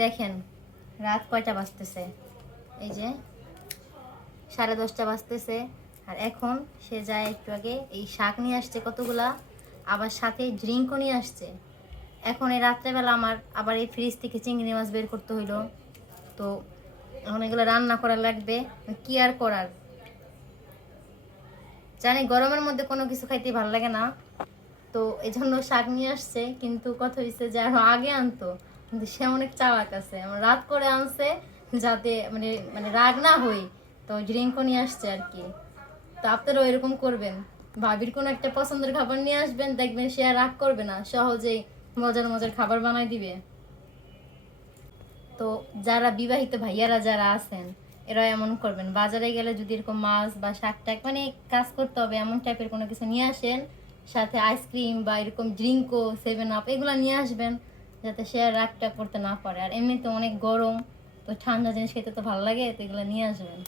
দেখেন রাত কয়টা বাজতেছে, এই যে 10:30 বাজতেছে। আর এখন সে যায় একটু আগে এই শাক নিয়ে আসছে কতগুলা, আবার সাথে ড্রিঙ্কও নিয়ে আসছে। এখন এই রাত্রেবেলা আমার আবার এই ফ্রিজ থেকে চিংড়ি মাছ বের করতে হইলো, তো এখন এগুলো রান্না করা লাগবে। কি আর করার, জানি গরমের মধ্যে কোনো কিছু খাইতে ভালো লাগে না, তো এই জন্য শাক নিয়ে আসছে। কিন্তু কথা হয়েছে যে আরো আগে আনতো, কিন্তু সে অনেক চালাক আছে, আমার রাত করে আনছে যাতে মানে মানে রাগ না হই। তো ড্রিঙ্কও নিয়ে আসছে আর কি। তো আপনারাও এরকম করবেন, ভাবির কোনো একটা পছন্দের খাবার নিয়ে আসবেন, দেখবেন সে আর রাগ করবে না, সহজেই মজার মজার খাবার বানাই দিবে। তো যারা বিবাহিত ভাইয়ারা যারা আছেন, এরা এমন করবেন, বাজারে গেলে যদি এরকম মাছ বা শাক টাক মানে কাজ করতে হবে এমন টাইপের কোনো কিছু নিয়ে আসেন, সাথে আইসক্রিম বা এরকম ড্রিঙ্কও 7 আপ এগুলো নিয়ে আসবেন, যাতে সে আর রাগটা করতে না পারে। আর এমনিতে অনেক গরম, তো ঠান্ডা জিনিস খেতে তো ভালো লাগে, তো এগুলো নিয়ে আসবেন।